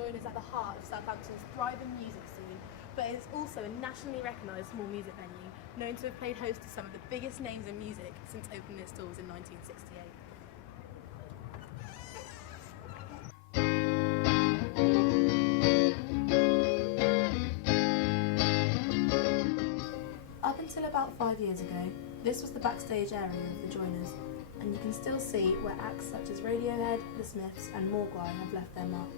Joiners at the heart of Southampton's thriving music scene, but it is also a nationally recognised small music venue, known to have played host to some of the biggest names in music since opening its doors in 1968. Up until about 5 years ago, this was the backstage area of the Joiners, and you can still see where acts such as Radiohead, The Smiths and Mogwai have left their mark.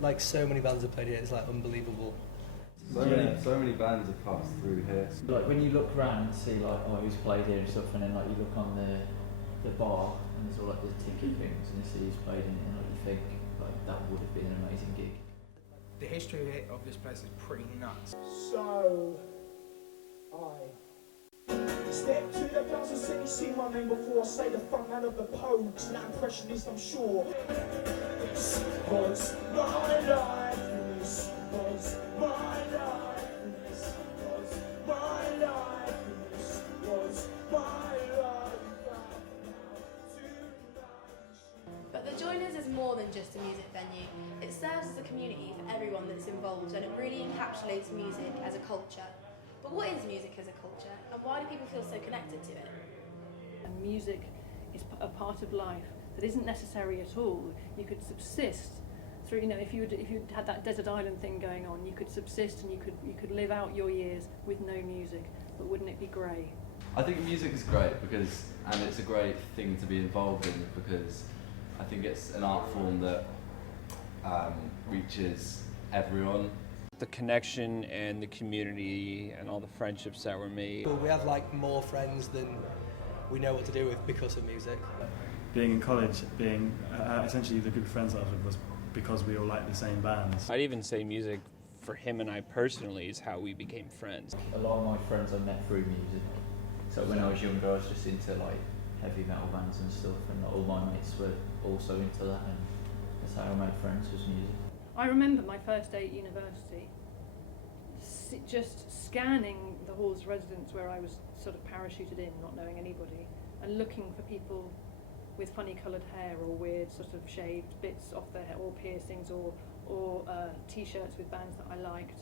Like, so many bands have played here, it's like unbelievable. So many bands have passed through here. Like when you look around and see like who's played here and stuff, and then like you look on the bar and there's all like the ticket things and you see who's played in it, and like you think like that would have been an amazing gig. The history of this place is pretty nuts. So I step to the Balson, say you see my name before I say the front man of the Pogues. That impressionist, I'm sure. This was my life. This was my life. This was my life. This was my life. But the Joiners is more than just a music venue. It serves as a community for everyone that's involved, and it really encapsulates music as a culture. But what is music as a culture, and why do people feel so connected to it? And music is a part of life that isn't necessary at all. You could subsist through, you know, if you had that desert island thing going on, you could subsist and you could live out your years with no music. But wouldn't it be grey? I think music is great because, and it's a great thing to be involved in because I think it's an art form that reaches everyone. The connection and the community and all the friendships that were made. We have like more friends than we know what to do with because of music. Being in college, being essentially the group of friends that I was with was because we all liked the same bands. I'd even say music for him and I personally is how we became friends. A lot of my friends I met through music. So when I was younger I was just into like heavy metal bands and stuff, and all my mates were also into that, and that's how I made friends, was music. I remember my first day at university, just scanning the halls of residence where I was sort of parachuted in, not knowing anybody, and looking for people with funny coloured hair or weird sort of shaved bits off their hair, or piercings, or t-shirts with bands that I liked.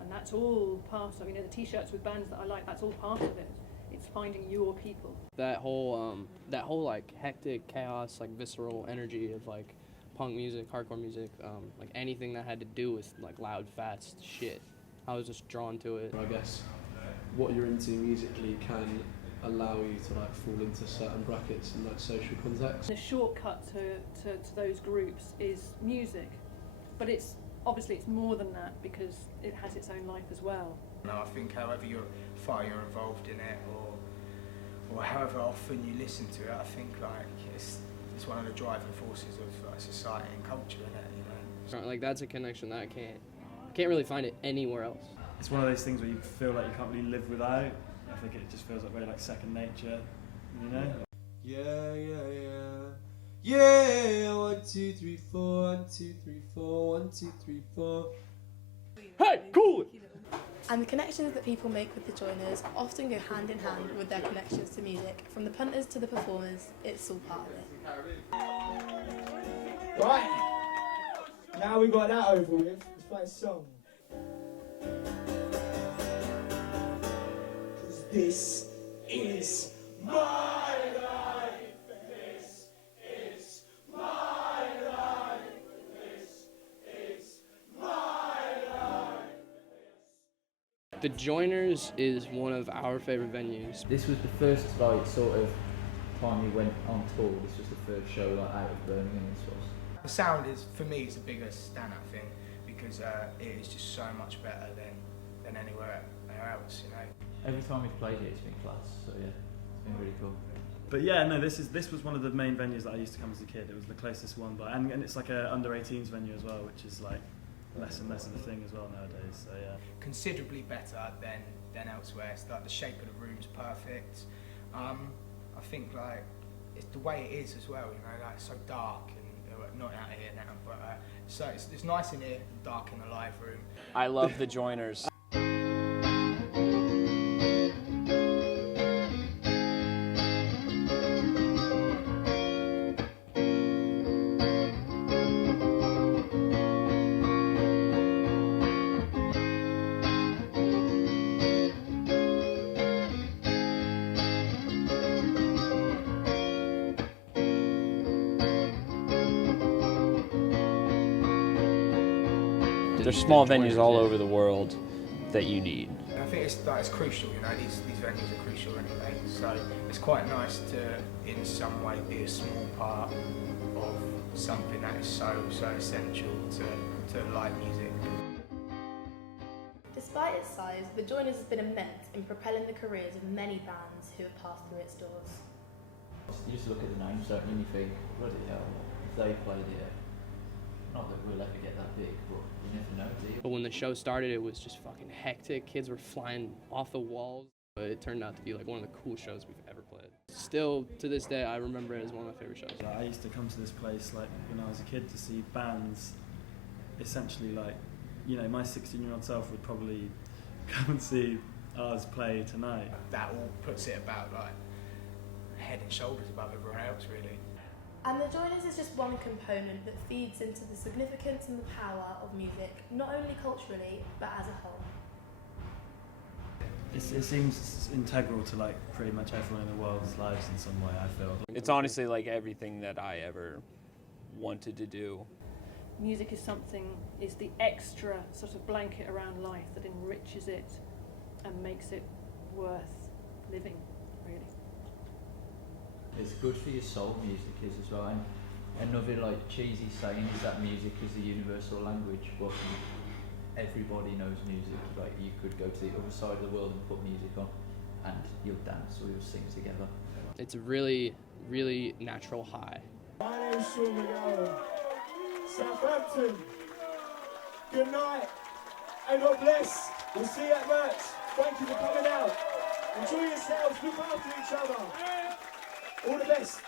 And that's all part of, you know, the t-shirts with bands that I like, that's all part of it. It's finding your people. That whole like hectic chaos, like visceral energy of like punk music, hardcore music, like anything that had to do with like loud, fast shit. I was just drawn to it. I guess what you're into musically can allow you to like fall into certain brackets in like social context. The shortcut to those groups is music, but it's obviously it's more than that because it has its own life as well. No, I think however far you're involved in it, or however often you listen to it, I think like it's one of the driving forces of like, society and culture, isn't it? You know? Like that's a connection that I can't really find it anywhere else. It's one of those things where you feel like you can't really live without. I think it just feels like very like second nature, you know? Yeah, 1, 2, 3, 4, 1, 2, 3, 4, 1, 2, 3, 4. Hey, cool! And the connections that people make with the Joiners often go hand in hand with their connections to music. From the punters to the performers, it's all part of it. Right, now we've got that over with, let's play a song. 'Cause this is my life, this is my life, this is my life. The Joiners is one of our favourite venues. This was the first like sort of time we went on tour. This was the first show like out of Birmingham and stuff. The sound is, for me, is the biggest standout thing because it is just so much better than anywhere else, you know. Every time we've played here, it's been class. So yeah, it's been really cool. But yeah, no, this was one of the main venues that I used to come as a kid. It was the closest one, but and it's like a under 18s venue as well, which is like less and less of a thing as well nowadays. So yeah, considerably better than elsewhere. It's like the shape of the room's perfect. I think like it's the way it is as well. You know, like it's so dark and not out here now, but so it's nice in here, dark in the live room. I love the Joiners. There's small venues all over the world that you need. And I think it's crucial, you know, these venues are crucial anyway, so it's quite nice to, in some way, be a small part of something that is so essential to live music. Despite its size, the Joiners has been immense in propelling the careers of many bands who have passed through its doors. You just look at the names, don't you, and you think, bloody hell, if they played here, not that we'll ever get that big, but you never know, do you? But when the show started, it was just fucking hectic. Kids were flying off the walls. But it turned out to be like one of the coolest shows we've ever played. Still, to this day, I remember it as one of my favorite shows. I used to come to this place like when I was a kid to see bands. Essentially, like, you know, my 16-year-old self would probably come and see ours play tonight. That all puts it about like head and shoulders above everyone else, really. And the Joiners is just one component that feeds into the significance and the power of music, not only culturally, but as a whole. It seems integral to like pretty much everyone in the world's lives in some way, I feel. It's honestly like everything that I ever wanted to do. Music is the extra sort of blanket around life that enriches it and makes it worth living, really. It's good for your soul, music is as well. And another like cheesy saying is that music is the universal language, but everybody knows music. Like you could go to the other side of the world and put music on and you'll dance or you'll sing together. It's a really, really natural high. My name's Sean Southampton. Good night and God bless. We'll see you at merch. Thank you for coming out. Enjoy yourselves, look after each other. All the best.